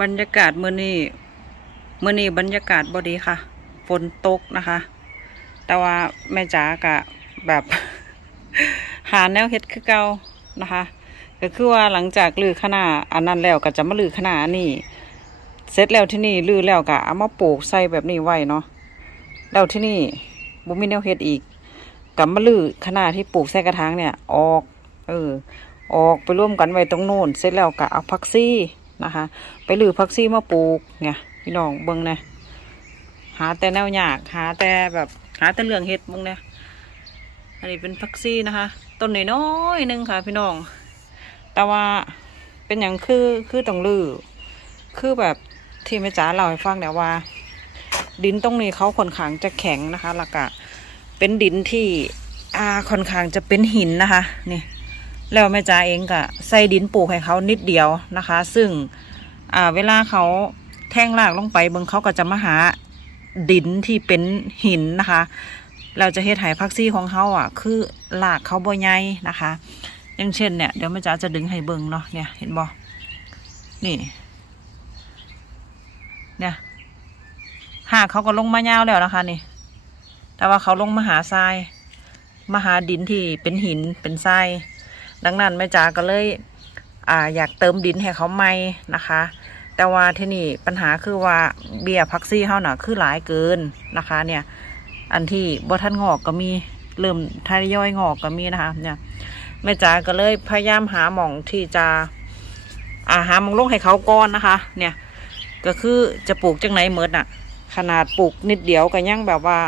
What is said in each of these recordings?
บรรยากาศมื้อนี้มื้อนี้บรรยากาศบ่ดีค่ะ ฝนตกนะคะ แต่ว่าแม่จ๋ากะแบบ หาแนวเฮ็ดคือเก่านะคะ ก็คือว่าหลังจากลือขนาอันนั้นแล้วก็จะมาลือขนาอันนี้เสร็จแล้วที่นี่ลือแล้วก็เอามาปลูกใส่แบบนี้ไว้เนาะแล้วที่นี่บ่มีแนวเฮ็ดอีกกับมาลือขนาที่ปลูกใส่กระถางเนี่ย ออก เออ ออกไปร่วมกันไว้ตรงโน้นเสร็จแล้วก็เอาพักซี่ นะคะ ไปลือพักซี่มาปลูกเนี่ยพี่น้องเบิ่งนะหาแต่แนวยากหาแต่แบบหาแต่เรื่องเฮ็ดเบิ่งเนี่ยอันนี้เป็นพักซี่นะคะ ต้นน้อยๆหนึงค่ะ พี่น้อง แต่ว่าเป็นอย่างคือคือต้องลือคือแบบที่แม่จ๋าเล่าให้ฟังเนี่ยว่า ดินตรงนี้เขาค่อนข้างจะแข็งนะคะล้วก็เป็นดินที่อ่าค่อนข้างจะเป็นหินนะคะนี่ แล้วแม่จ๋าเองก็ใส่ดินปลูกให้เขานิดเดียวนะคะ ซึ่งอ่าเวลาเขาแท่งรากลงไปเบิ่งเขาก็จะมาหาดินที่เป็นหินนะคะ เราจะเฮ็ดไห้พักซี่ของเขาอะ คือรากเขาบ่ใหญ่นะคะอย่างเช่นเนี่ยเดี๋ยวแม่จ๋าจะดึงให้เบิ่งเนาะเนี่ยเห็นบ่นี่ เนี่ยหากเขาก็ลงมายาวแล้วนะคะนี่ แต่ว่าเขาลงมาหาทรายมาหาดินที่เป็นหินเป็นทราย ดังนั้นแม่จ๋าก็เลยอ่าอยากเติมดินให้เขาใหม่นะคะ แต่ว่าที่นี่ปัญหาคือว่าเบี้ยพักซี่เขาน่ะคือหลายเกินนะคะ เนี่ย อันที่บ่ท่านงอกก็มีเริ่มทยอยงอกก็มีนะคะ เนี่ยแม่จ๋าก็เลยพยายามหาหม่องที่จะอาหาหมองลงให้เขาก่อนนะคะ เนี่ย ก็คือจะปลูกจังไหนเมิดน่ะ ขนาดปลูกนิดเดียวก็ยังแบบว่า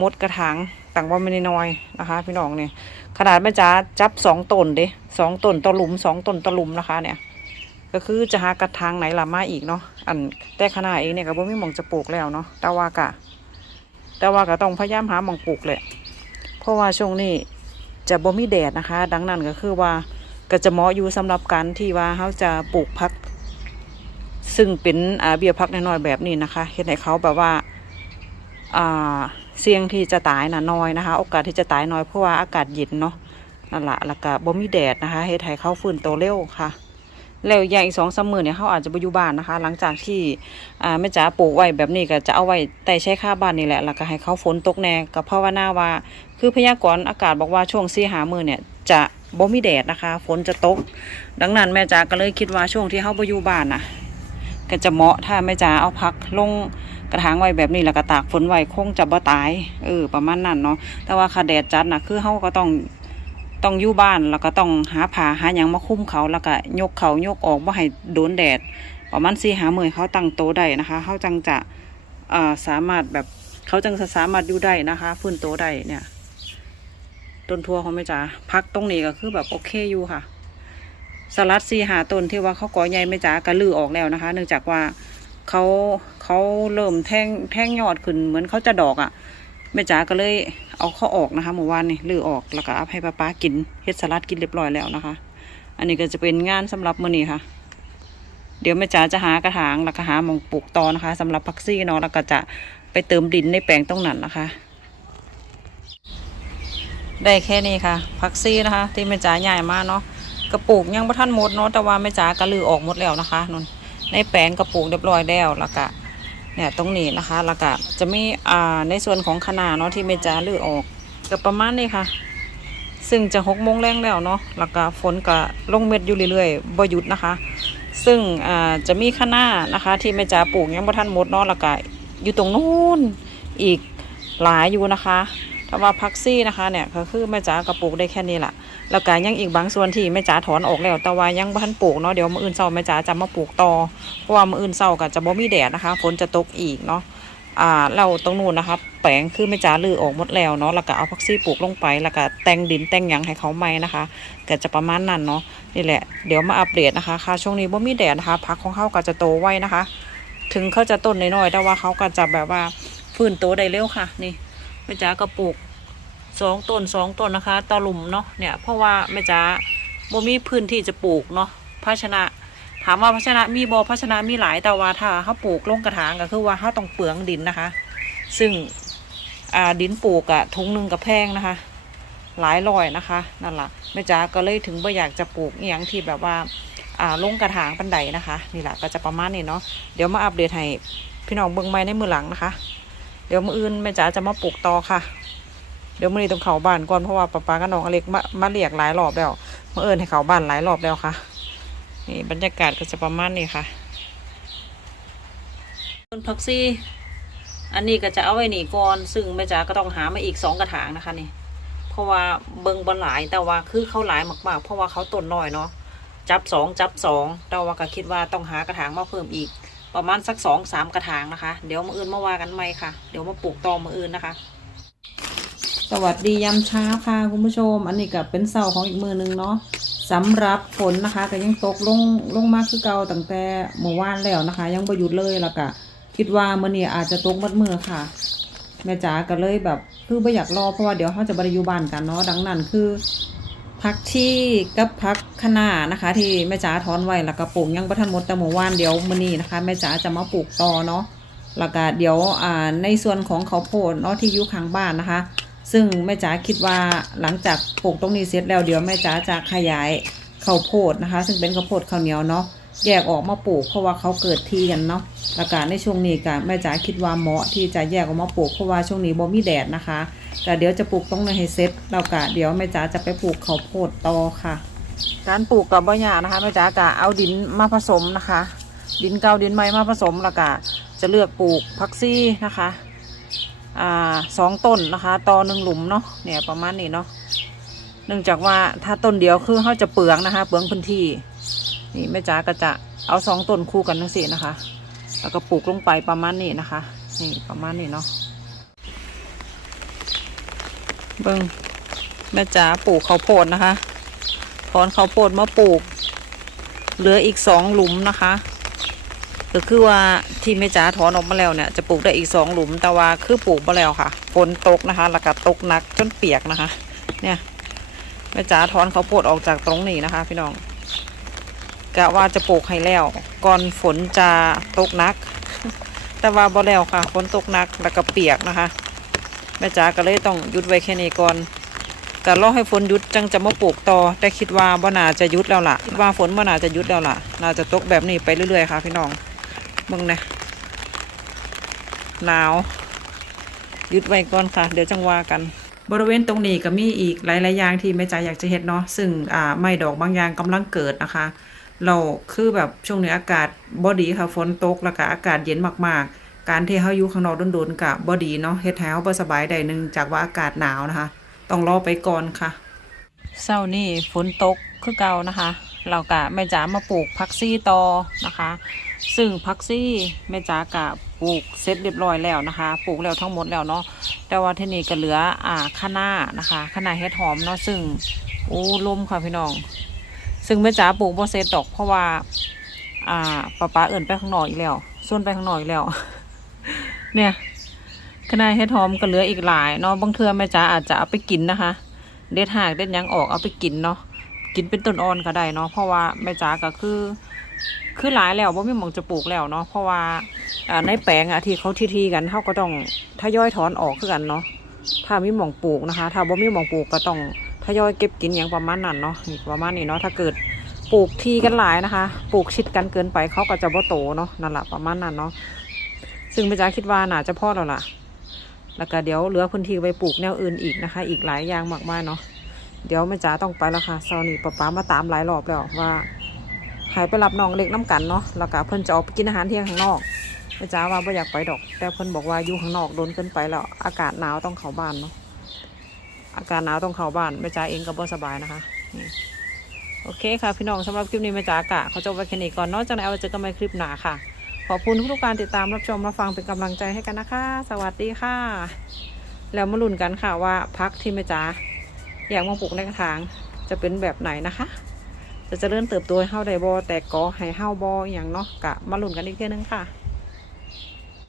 มดกระถางต่างว่าไม่น้อยนะคะ พี่น้องเนี่ย ขนาดแม่จ๋าจับสองตนเด้สองตนต่อหลุมสองตนต่อหลุมนะคะ เนี่ย ก็คือจะหากระถางไหนละมาอีกเนาะอันแต่ขนาดเองเนี่ยก็บ่มีหมองจะปลูกแล้วเนาะแต่ว่ากะ แต่ว่าก็ต้องพยายามหาหมองปลูกแหละเพราะว่าช่วงนี้จะบ่มีแดดนะคะ ดังนั้นก็คือว่าก็จะเหมาะอยู่สำหรับการที่ว่าเขาจะปลูกพัก ซึ่งเป็นอาเบี้ยพักน้อยๆแบบนี้นะคะเห็นให้เขาแบบว่าอ่า เสี่ยงที่จะตายน่ะน้อยนะคะ โอกาสที่จะตายน้อยเพราะว่าอากาศเย็นเนาะนั่นแหละแล้วก็บ่มีแดดนะคะเฮ็ดให้เขาฟื้นตัวเร็วค่ะแล้วอย่างอีกสองสามมื้อเนี่ยเขาอาจจะไปอยู่บ้านนะคะ หลังจากที่อ่าแม่จ๋าปลูกไว้แบบนี้ก็จะเอาไว้ใต้ใช้ค่าบ้านนี่แหละแล้วก็ให้เขาฝนตกแน่ก็ภาวนาว่า คือพยากรณ์อากาศบอกว่าช่วงสี่หามื้อเนี่ยจะบ่มีแดดนะคะ ฝนจะตก ดังนั้นแม่จ๋าก็เลยคิดว่าช่วงที่เขาไปอยู่บ้านน่ะก็จะเหมาะถ้าแม่จ๋าเอาพักลง กระถางไว้แบบนี้แล้วก็ตากฝนไว้คงจะบ่ตาย เออ ประมาณนั้นเนาะแต่ว่าขาแดดจัดนะคือเขาก็ต้องต้องอยู่บ้านแล้วก็ต้องหาผ้าหาหยังมาคุ้มเขาแล้วก็ยกเขายกออกบ่ให้โดนแดด ประมาณสี่หาเมื่อเขาตั้งโตได้นะคะเขาจังจะอ่าสามารถแบบเขาจังจะสามารถอยู่ได้นะคะฟื้นโตได้เนี่ยต้นทั่วของแม่จ๋าพักตรงนี้ก็คือแบบโอเคอยู่ค่ะ สลัดซีหาต้นที่ว่าเขาก่อใหญ่ไม่จ๋ากระลือออกแล้วนะคะ เนื่องจากว่า เขาเขาเริ่มแท่งแท่งยอดขึ้นเหมือนเขาจะดอกอะ่ะแม่จ๋าก็เลยเอาเขาออกนะคะเมื่อวานนี่ลือออกแล้วก็เอาให้ป้าป้ากินเฮ็ดสลัดกินเรียบร้อยแล้วนะคะ อันนี้ก็จะเป็นงานสำหรับมื้อนี้ค่ะ เดี๋ยวแม่จ๋าจะหากระถางแล้วก็หาหมองปลูกตอนะคะสำหรับพักซี่เนาะแล้วก็จะไปเติมดินในแปลงตรงนั้นนะคะ ได้แค่นี้ค่ะพักซี่นะคะ ที่แม่จ๋าใหญ่มากเนาะกระปลูกยังบ่ทันหมดเนาะแต่ว่าแม่จ๋ากระลือออกหมดแล้วนะคะนน ในแปลงกระปลูกเรียบร้อยแล้วแล้วก็เนี่ยตรงนี้นะคะแล้วก็จะมีอ่าในส่วนของคณะเนาะที่แม่จ๋าลือออกก็ประมาณนี้ค่ะ ซึ่งจะหกโมงแรงแล้วเนาะแล้วก็ฝนก็ลงเม็ดอยู่เรื่อยๆบ่หยุดนะคะ ซึ่งอ่าจะมีคณะนะคะ ที่แม่จ๋าปลูกยังบ่ทันหมดเนาะแล้วก็อยู่ตรงนู้นอีกหลายอยู่นะคะ แต่ว่าพักซี่นะคะเนี่ยก็คือแม่จ๋ากระปลูกได้แค่นี้แหละแล้วก็ยังอีกบางส่วนที่แม่จ๋าถอนออกแล้วแต่ว่ายังบ่ทันปลูกเนาะเดี๋ยวมื้ออื่นเช้าแม่จ๋าจะมาปลูกต่อเพราะว่ามื้ออื่นเช้าก็จะบ่มีแดดนะคะฝนจะตกอีกเนาะอ่าเราตรงนู้นนะคะแปลงคือแม่จ๋าลือออกหมดแล้วเนาะแล้วก็เอาพักซี่ปลูกลงไปแล้วก็แต่งดินแต่งหยังให้เขาใหม่นะคะก็จะประมาณนั้นเนาะนี่แหละเดี๋ยวมาอัปเดตนะคะค่ะช่วงนี้บ่มีแดดนะคะพักของเขาก็จะโตไวนะคะ ถึงเขาจะต้นน้อยๆแต่ว่าเขาก็จะแบบว่าฟื้นโตได้เร็วค่ะนี่ แม่จ๋าก็ปลูกสองต้นสองต้นนะคะต่อหลุมเนาะเนี่ยเพราะว่าแม่จ๋าบ่มีพื้นที่จะปลูกเนาะภาชนะ ถามว่าภาชนะมีบ่ภาชนะมีหลายแต่ว่าถ้าเขาปลูกลงกระถางก็คือว่าเขาต้องเปลืองดินนะคะ ซึ่งอ่าดินปลูกอะทุงหนึ่งกับแพงนะคะ หลายร้อยนะคะนั่นแหละแม่จ๋าก็เลยถึงบ่อยากจะปลูกอหย่างที่แบบว่าอ่าลงกระถางปันไดนะคะ นี่แหละก็จะประมาณนี้เนาะเดี๋ยวมาอัปเดตให้พี่น้องเบิ่งใหม่ในมือหลังนะคะ ดี๋ยวมืออื่นแม่จ๋าจะมาปลูกต่อค่ะ เดี๋ยวมื่อนี้ต้องเขาบ้านก่อนเพราะว่าป้าป้ากับน้องอเล็กมามาเรียกหลายรอบแล้วมาเอิญให้เขาบ้านหลายรอบแล้วค่ะ นี่บรรยากาศก็จะประมาณนี้ค่ะต้นผักซีอันนี้ก็จะเอาไว้หนีก่อน ซึ่งแม่จ๋าก็ต้องหามาอีกสองกระถางนะคะนี่เพราะว่าเบิงบอลหลายแต่ว่าคือเขาหลายมากๆ เพราะว่าเขาต้นน้อยเนาะจับสองจับสองแต่ว่าก็คิดว่าต้องหากระถางมาเพิ่มอีก ประมาณสักสองสามกระถางนะคะ เดี๋ยวมาอื่นมาว่ากันใหม่ค่ะ เดี๋ยวมาปลูกตอมาอื่นนะคะ สวัสดียามเช้าค่ะคุณผู้ชม อันนี้ก็เป็นเสาของอีกมือหนึงเนาะสำหรับฝนนะคะก็ยังตกลงลงมากคือเก่าตั้งแต่เมื่อวานแล้วนะคะ ยังประยุดเลยแล้วก็คิดว่ามื่อนี้อาจจะตกมัดมือค่ะ แม่จ๋าก็เลยแบบคือไม่อยากรอเพราะว่าเดี๋ยวเขาจะบริยูบานกันเนาะดังนั้นคือ พักชีกับพักคะน้านะคะ ที่แม่จ๋าถอนไว้แล้วก็ปลูกยังประทันหมดแต่หมู่ว่านเดี๋ยวมื้อนี้นะคะแม่จ๋าจะมาปลูกต่อเนาะแล้วก็เดี๋ยวอ่าในส่วนของข้าวโพดเนาะที่อยู่ข้างบ้านนะคะ ซึ่งแม่จ๋าคิดว่าหลังจากปลูกตรงนี้เสร็จแล้วเดี๋ยวแม่จ๋าจะขยายข้าวโพดนะคะ ซึ่งเป็นข้าวโพดข้าวเหนียวเนาะ แยกออกมาปลูก เพราะว่าเขาเกิดทีกันเนาะแล้วก็ในช่วงนี้ก็แม่จ๋าคิดว่าเหมาะที่จะแยกออกมาปลูกเพราะว่าช่วงนี้บ่มีแดดนะคะแต่เดี๋ยวจะปลูกตรงในให้เสร็จแล้วก็เดี๋ยวแม่จ๋าจะไปปลูกข้าวโพดต่อค่ะ การปลูกกับบ่ยากนะคะแม่จ๋าก็เอาดินมาผสมนะคะ ดินเก่าดินใหม่มาผสมแล้วก็จะเลือกปลูกพักซี่นะคะอ่าสองต้นนะคะต่อหนึ่งหลุมเนาะเนี่ยประมาณนี้เนาะเนื่องจากว่าถ้าต้นเดียวคือเขาจะเปลืองนะคะ เปลืองพื้นที่ นี่แม่จ๋าก็จะเอาสองต้นคู่กันทั้งสี่นะคะ แล้วก็ปลูกลงไปประมาณนี้นะคะ นี่ประมาณนี้เนาะเบิ้งแม่จ๋าปลูกข้าวโพดนะคะถอนข้าวโพดมาปลูก เหลืออีกสองหลุมนะคะก็คือว่าที่แม่จ๋าถอนออกมาแล้วเนี่ยจะปลูกได้อีกสองหลุมแต่ว่าคือปลูกมาแล้วค่ะฝนตกนะคะแล้วก็ตกหนักจนเปียกนะคะ เนี่ยแม่จ๋าถอนข้าวโพดออกจากตรงนี้นะคะ พี่น้อง กะว่าจะปลูกให้แล้วก่อนฝนจะตกนัก แต่ว่าบ่แล้วค่ะฝนตกนักแล้วก็เปียกนะคะแม่จ๋าก็เลยต้องหยุดไว้แค่นี้ก่อนก็รอให้ฝนหยุดจังจะมาปลูกต่อแต่คิดว่าบ่น่าจะหยุดแล้วล่ะคิดว่าฝนบ่น่าจะหยุดแล้วล่ะน่าจะตกแบบนี้ไปเรื่อยๆค่ะ พี่น้องมึงนะหนาวหยุดไว้ก่อนค่ะ เดี๋ยวจังว่ากันบริเวณตรงนี้ก็มีอีกหลายๆอย่างที่แม่จ๋าอยากจะเห็นเนาะซึ่งอ่าไม้ดอกบางอย่างกำลังเกิดนะคะ เราคือแบบช่วงนี้อากาศบอดีค่ะฝนตกแล้วก็อากาศเย็นมากๆ การที่เฮาอยู่ข้างนอกโดนๆกับบอดีเนาะเฮ็ดให้เฮาบ่สบายได้หนึงจากว่าอากาศหนาวนะคะ ต้องรอไปก่อนค่ะเช้านี้ฝนตกคือเก่านะคะ เรากะแม่จ๋ามาปลูกพักซี่ต่อนะคะ ซึ่งพักซี่แม่จ๋ากะปลูกเสร็จเรียบร้อยแล้วนะคะ ปลูกแล้วทั้งหมดแล้วเนาะแต่ว่าที่นี่ก็เหลืออ่าข้าหน้านะคะข้าหน้าเฮ็ดหอมเนาะซึ่งโอ้ลมค่ะพี่น้อง ซึ่งแม่จ๋าปลูกบ่เสร็จดอกเพราะว่า อ่าป้าป้าเอิ่นไปข้างนอกอีกแล้วส่วนไปข้างนอกอีกแล้ว เนี่ยขนาดเฮ็ดหอมก็เหลืออีกหลายเนาะบางเทื่อแม่จ๋าอาจจะเอาไปกินนะคะ เด็ดหากเด็ดยังออกเอาไปกินเนาะกินเป็นต้นอ่อนก็ได้เนาะเพราะว่าแม่จ๋าก็คือ คือหลายแล้วว่าไม่มองจะปลูกแล้วเนาะเพราะว่าในแปลงอะที่เขาทีๆกันเขาก็ต้องทยอยถอนออกคือกันเนาะถ้าไมีหมองปลูกนะคะ ถ้าบ่มีหมองปลูกก็ต้อง ทยอยเก็บกินอย่างประมาณนั้นเนาะนี่ประมาณนี้เนาะถ้าเกิดปลูกทีกันหลายนะคะ ปลูกชิดกันเกินไปเขาก็จะบ่โตเนาะนั่นแหละประมาณนั้นเนาะซึ่งแม่จ๋าคิดว่าน่าจะพอแล้วล่ะ แล้วก็เดี๋ยวเหลือพื้นที่ไปปลูกแนวอื่นอีกนะคะ อีกหลายอย่างมากมายเนาะเดี๋ยวแม่จ๋าต้องไปแล้วค่ะซาวนี่ป้าป๊ามาตามหลายรอบแล้วว่าหายไปรับน้องเล็กน้ำกันเนาะแล้วก็เพิ่นจะออกไปกินอาหารเที่ยงข้างนอกแม่จ๋าว่าไม่อยากไปดอก แต่เพิ่นบอกว่าอยู่ข้างนอกโดนเกินไปแล้วอากาศหนาวต้องเข้าบ้านเนาะ อากาศหนาวต้องเข้าบ้านแม่จ๋าเองก็บ่สบายนะคะนี่โอเคค่ะ พี่น้องสำหรับคลิปนี้แม่จ๋ากะเขาจะไว้แค่นี้ก่อนนาะจากนั้นเอาเจอกันใหม่คลิปหน้าค่ะ ขอบคุณทุกๆการติดตามรับชมรับฟังเป็นกำลังใจให้กันนะคะ สวัสดีค่ะ แล้วมาลุ้นกันค่ะว่าพักที่แม่จ๋าอยากมาปลูกในกระถางจะเป็นแบบไหนนะคะจะเจริญเติบโตให้เฮาได้บ่แต่ก็ให้เฮาบ่อย่างเนาะกะมาลุ้นกันอีกเทีนึงค่ะ